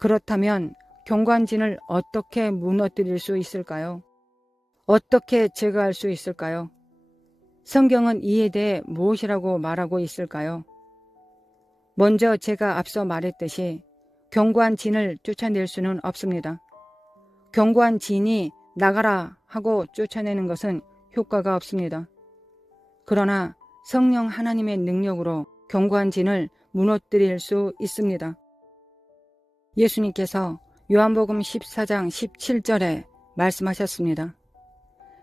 그렇다면 경관진을 어떻게 무너뜨릴 수 있을까요? 어떻게 제거할 수 있을까요? 성경은 이에 대해 무엇이라고 말하고 있을까요? 먼저 제가 앞서 말했듯이 경관진을 쫓아낼 수는 없습니다. 경관진이 나가라 하고 쫓아내는 것은 효과가 없습니다. 그러나 성령 하나님의 능력으로 경관진을 무너뜨릴 수 있습니다. 예수님께서 요한복음 14장 17절에 말씀하셨습니다.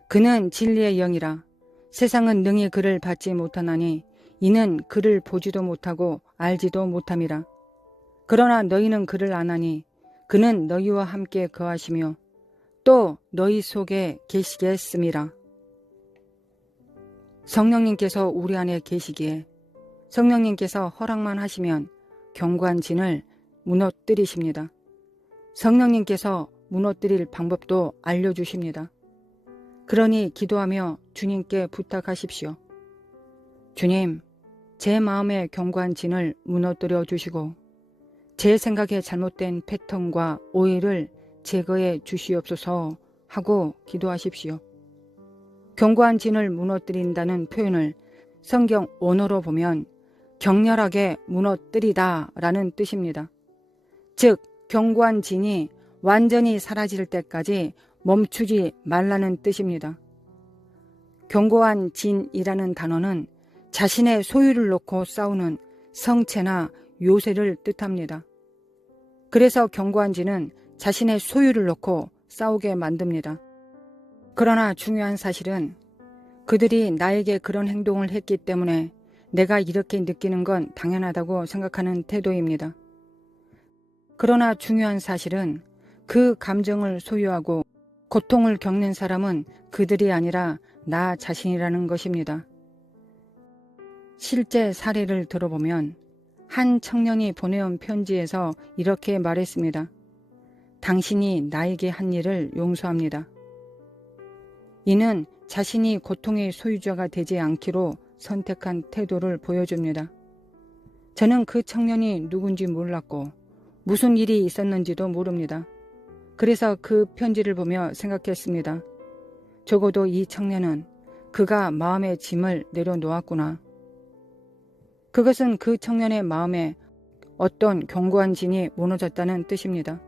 그는 진리의 영이라 세상은 능히 그를 받지 못하나니 이는 그를 보지도 못하고 알지도 못함이라. 그러나 너희는 그를 아나니 그는 너희와 함께 거하시며 또 너희 속에 계시겠음이라. 성령님께서 우리 안에 계시기에 성령님께서 허락만 하시면 경관진을 무너뜨리십니다. 성령님께서 무너뜨릴 방법도 알려주십니다. 그러니 기도하며 주님께 부탁하십시오. 주님, 제 마음의 경관진을 무너뜨려 주시고 제 생각의 잘못된 패턴과 오해를 제거해 주시옵소서 하고 기도하십시오. 경관진을 무너뜨린다는 표현을 성경 원어로 보면 격렬하게 무너뜨리다 라는 뜻입니다. 즉 경관진이 완전히 사라질 때까지 멈추지 말라는 뜻입니다. 견고한 진이라는 단어는 자신의 소유를 놓고 싸우는 성체나 요새를 뜻합니다. 그래서 견고한 진은 자신의 소유를 놓고 싸우게 만듭니다. 그러나 중요한 사실은 그들이 나에게 그런 행동을 했기 때문에 내가 이렇게 느끼는 건 당연하다고 생각하는 태도입니다. 그러나 중요한 사실은 그 감정을 소유하고 고통을 겪는 사람은 그들이 아니라 나 자신이라는 것입니다. 실제 사례를 들어보면 한 청년이 보내온 편지에서 이렇게 말했습니다. 당신이 나에게 한 일을 용서합니다. 이는 자신이 고통의 소유자가 되지 않기로 선택한 태도를 보여줍니다. 저는 그 청년이 누군지 몰랐고 무슨 일이 있었는지도 모릅니다. 그래서 그 편지를 보며 생각했습니다. 적어도 이 청년은 그가 마음의 짐을 내려놓았구나. 그것은 그 청년의 마음에 어떤 견고한 진이 무너졌다는 뜻입니다.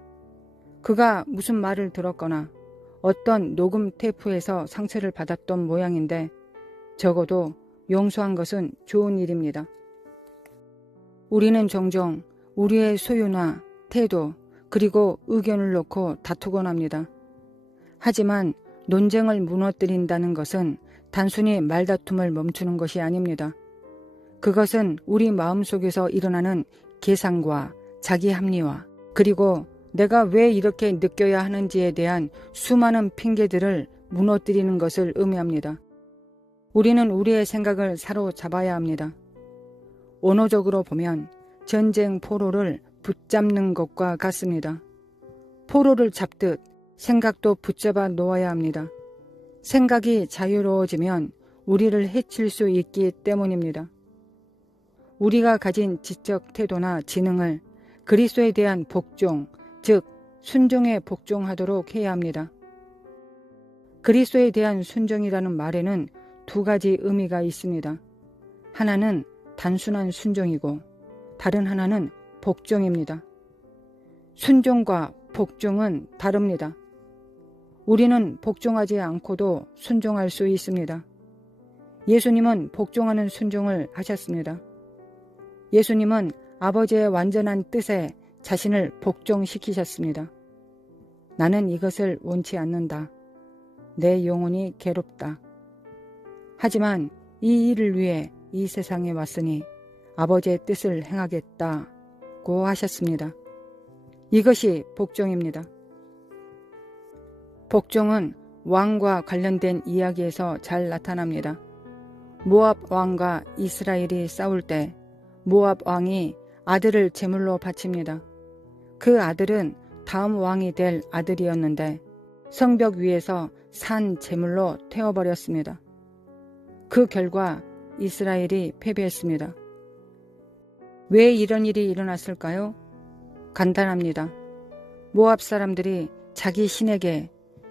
그가 무슨 말을 들었거나 어떤 녹음 테이프에서 상처를 받았던 모양인데 적어도 용서한 것은 좋은 일입니다. 우리는 종종 우리의 소유나 태도 그리고 의견을 놓고 다투곤 합니다. 하지만 논쟁을 무너뜨린다는 것은 단순히 말다툼을 멈추는 것이 아닙니다. 그것은 우리 마음속에서 일어나는 계산과 자기 합리화 그리고 내가 왜 이렇게 느껴야 하는지에 대한 수많은 핑계들을 무너뜨리는 것을 의미합니다. 우리는 우리의 생각을 사로잡아야 합니다. 언어적으로 보면 전쟁 포로를 붙잡는 것과 같습니다. 포로를 잡듯 생각도 붙잡아 놓아야 합니다. 생각이 자유로워지면 우리를 해칠 수 있기 때문입니다. 우리가 가진 지적 태도나 지능을 그리스도에 대한 복종, 즉 순종에 복종하도록 해야 합니다. 그리스도에 대한 순종이라는 말에는 두 가지 의미가 있습니다. 하나는 단순한 순종이고 다른 하나는 복종입니다. 순종과 복종은 다릅니다. 우리는 복종하지 않고도 순종할 수 있습니다. 예수님은 복종하는 순종을 하셨습니다. 예수님은 아버지의 완전한 뜻에 자신을 복종시키셨습니다. 나는 이것을 원치 않는다. 내 영혼이 괴롭다. 하지만 이 일을 위해 이 세상에 왔으니 아버지의 뜻을 행하겠다고 하셨습니다. 이것이 복종입니다. 복종은 왕과 관련된 이야기에서 잘 나타납니다. 모압 왕과 이스라엘이 싸울 때 모압 왕이 아들을 제물로 바칩니다. 그 아들은 다음 왕이 될 아들이었는데 성벽 위에서 산 제물로 태워버렸습니다. 그 결과 이스라엘이 패배했습니다. 왜 이런 일이 일어났을까요? 간단합니다. 모압 사람들이 자기 신에게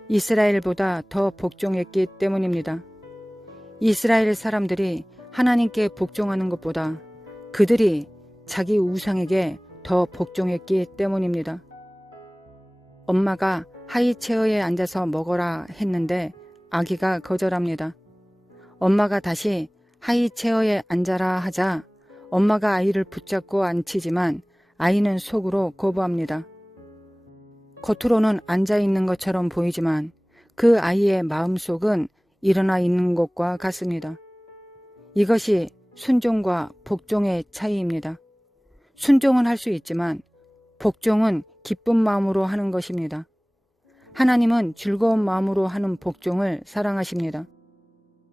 이스라엘보다 더 복종했기 때문입니다. 이스라엘 사람들이 하나님께 복종하는 것보다 그들이 자기 우상에게 더 복종했기 때문입니다. 엄마가 하이체어에 앉아서 먹어라 했는데 아기가 거절합니다. 엄마가 다시 하이체어에 앉아라 하자 엄마가 아이를 붙잡고 앉히지만 아이는 속으로 거부합니다. 겉으로는 앉아있는 것처럼 보이지만 그 아이의 마음속은 일어나 있는 것과 같습니다. 이것이 순종과 복종의 차이입니다. 순종은 할 수 있지만 복종은 기쁜 마음으로 하는 것입니다. 하나님은 즐거운 마음으로 하는 복종을 사랑하십니다.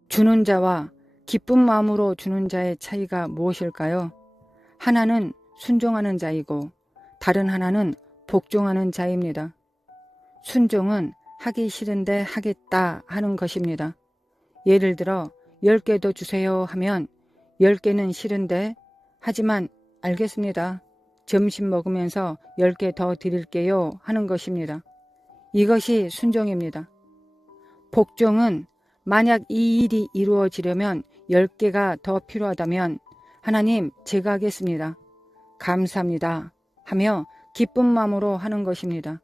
주는 자와 기쁜 마음으로 주는 자의 차이가 무엇일까요? 하나는 순종하는 자이고 다른 하나는 복종하는 자입니다. 순종은 하기 싫은데 하겠다 하는 것입니다. 예를 들어 10개 더 주세요 하면 10개는 싫은데 하지만 알겠습니다. 점심 먹으면서 10개 더 드릴게요 하는 것입니다. 이것이 순종입니다. 복종은 만약 이 일이 이루어지려면 10개가 더 필요하다면 하나님 제가 하겠습니다. 감사합니다 하며 기쁜 마음으로 하는 것입니다.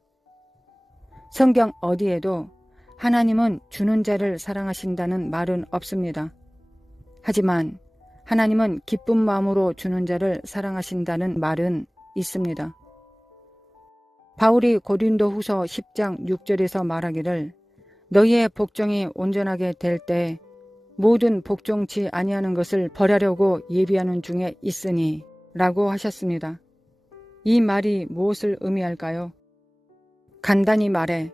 성경 어디에도 하나님은 주는 자를 사랑하신다는 말은 없습니다. 하지만 하나님은 기쁜 마음으로 주는 자를 사랑하신다는 말은 있습니다. 바울이 고린도 후서 10장 6절에서 말하기를 너희의 복종이 온전하게 될 때 모든 복종치 아니하는 것을 벌하려고 예비하는 중에 있으니 라고 하셨습니다. 이 말이 무엇을 의미할까요? 간단히 말해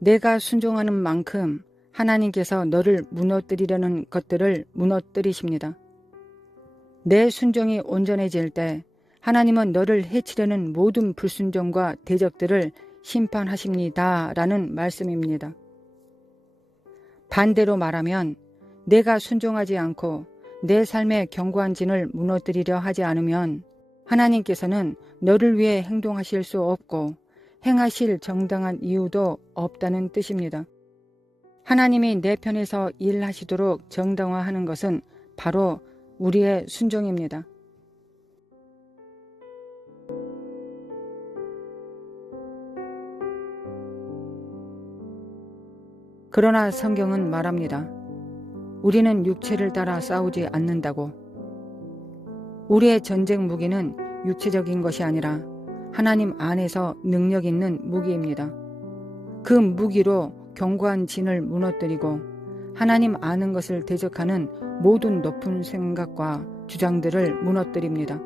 내가 순종하는 만큼 하나님께서 너를 무너뜨리려는 것들을 무너뜨리십니다. 내 순종이 온전해질 때 하나님은 너를 해치려는 모든 불순종과 대적들을 심판하십니다 라는 말씀입니다. 반대로 말하면 내가 순종하지 않고 내 삶의 견고한 진을 무너뜨리려 하지 않으면 하나님께서는 너를 위해 행동하실 수 없고 행하실 정당한 이유도 없다는 뜻입니다. 하나님이 내 편에서 일하시도록 정당화하는 것은 바로 우리의 순종입니다. 그러나 성경은 말합니다. 우리는 육체를 따라 싸우지 않는다고. 우리의 전쟁 무기는 육체적인 것이 아니라 하나님 안에서 능력 있는 무기입니다. 그 무기로 견고한 진을 무너뜨리고 하나님 아는 것을 대적하는 모든 높은 생각과 주장들을 무너뜨립니다.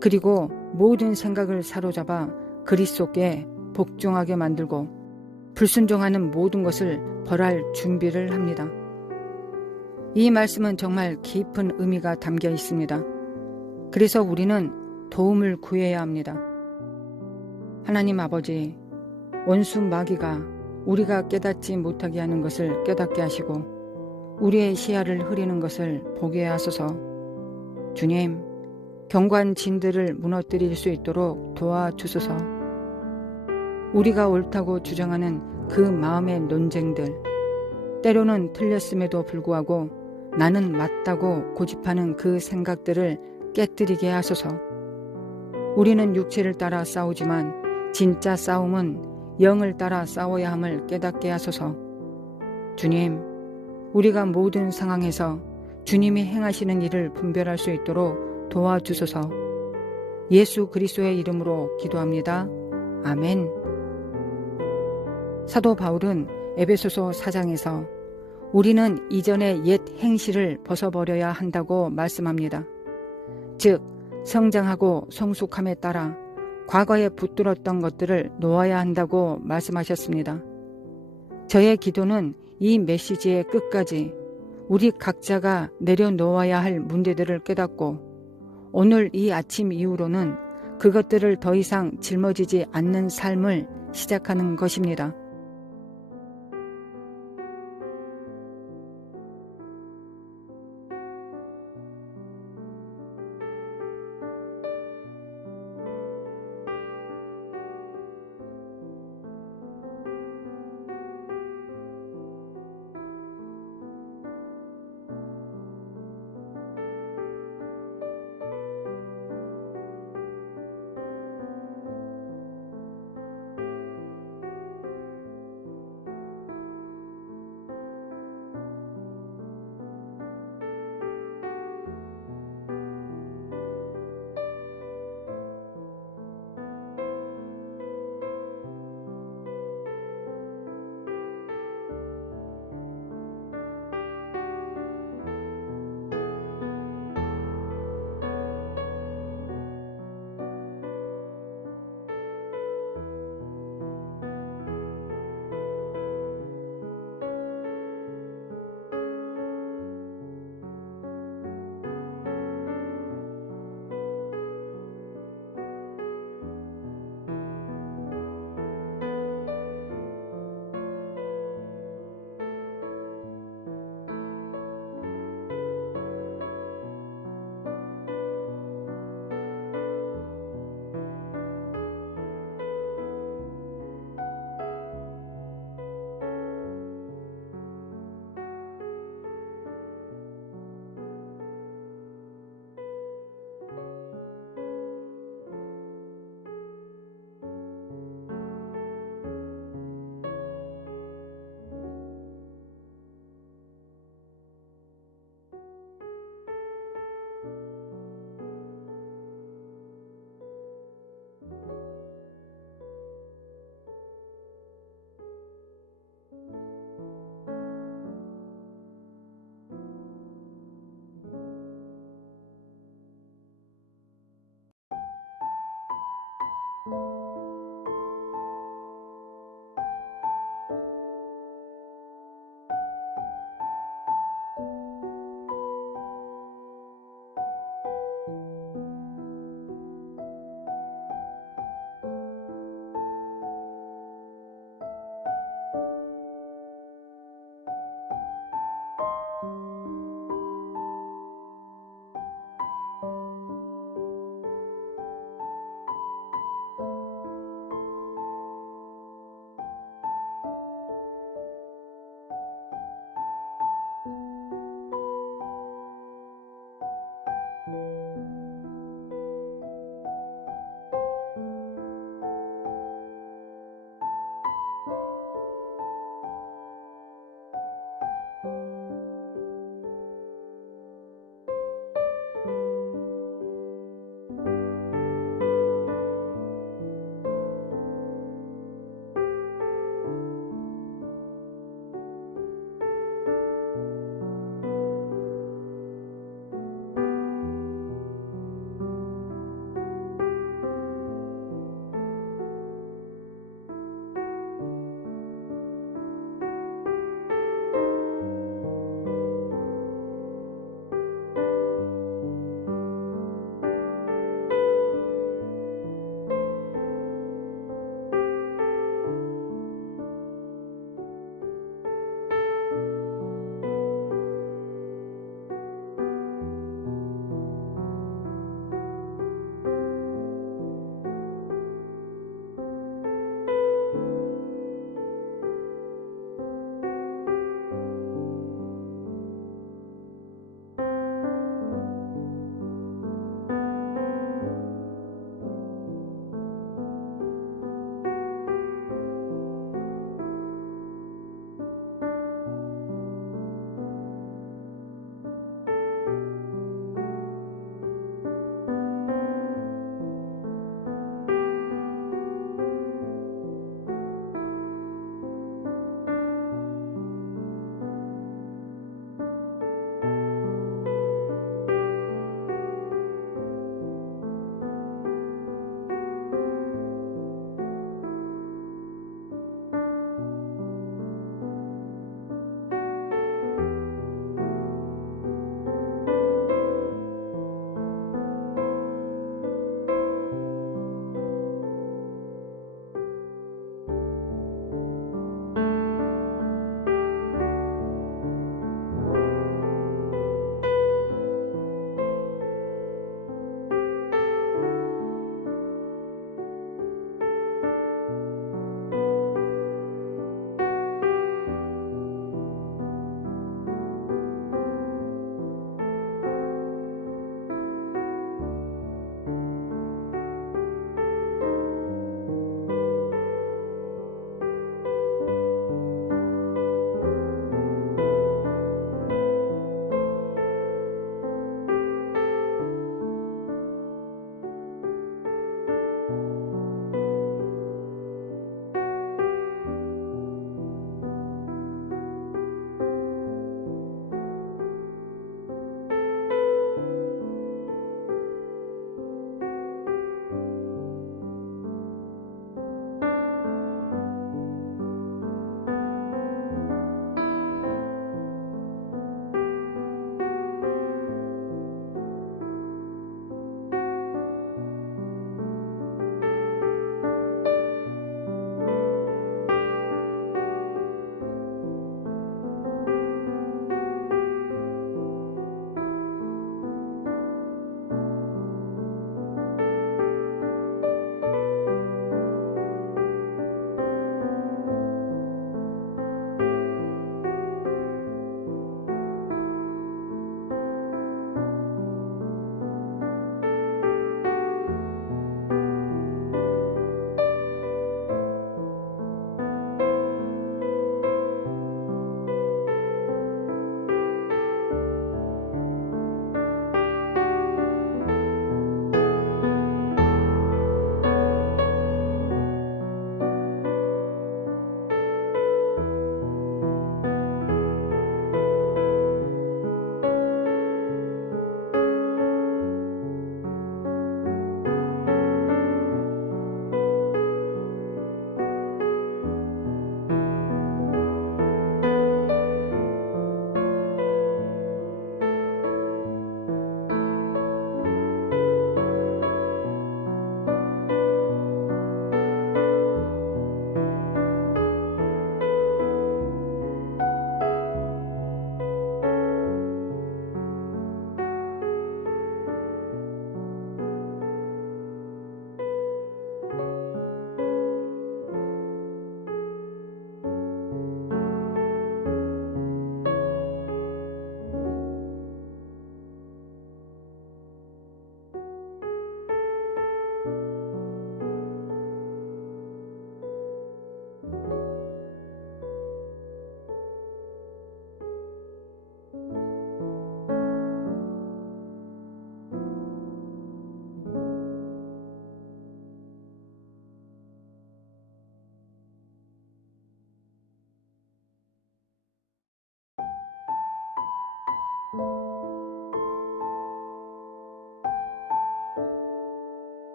그리고 모든 생각을 사로잡아 그리스도께 복종하게 만들고 불순종하는 모든 것을 벌할 준비를 합니다. 이 말씀은 정말 깊은 의미가 담겨 있습니다. 그래서 우리는 도움을 구해야 합니다. 하나님 아버지, 원수 마귀가 우리가 깨닫지 못하게 하는 것을 깨닫게 하시고 우리의 시야를 흐리는 것을 보게 하소서. 주님, 견고한 진들을 무너뜨릴 수 있도록 도와주소서. 우리가 옳다고 주장하는 그 마음의 논쟁들, 때로는 틀렸음에도 불구하고 나는 맞다고 고집하는 그 생각들을 깨뜨리게 하소서. 우리는 육체를 따라 싸우지만 진짜 싸움은 영을 따라 싸워야 함을 깨닫게 하소서. 주님, 우리가 모든 상황에서 주님이 행하시는 일을 분별할 수 있도록 도와주소서. 예수 그리스도의 이름으로 기도합니다. 아멘. 사도 바울은 에베소서 4장에서 우리는 이전의 옛 행실을 벗어버려야 한다고 말씀합니다. 즉 성장하고 성숙함에 따라 과거에 붙들었던 것들을 놓아야 한다고 말씀하셨습니다. 저의 기도는 이 메시지의 끝까지 우리 각자가 내려놓아야 할 문제들을 깨닫고 오늘 이 아침 이후로는 그것들을 더 이상 짊어지지 않는 삶을 시작하는 것입니다.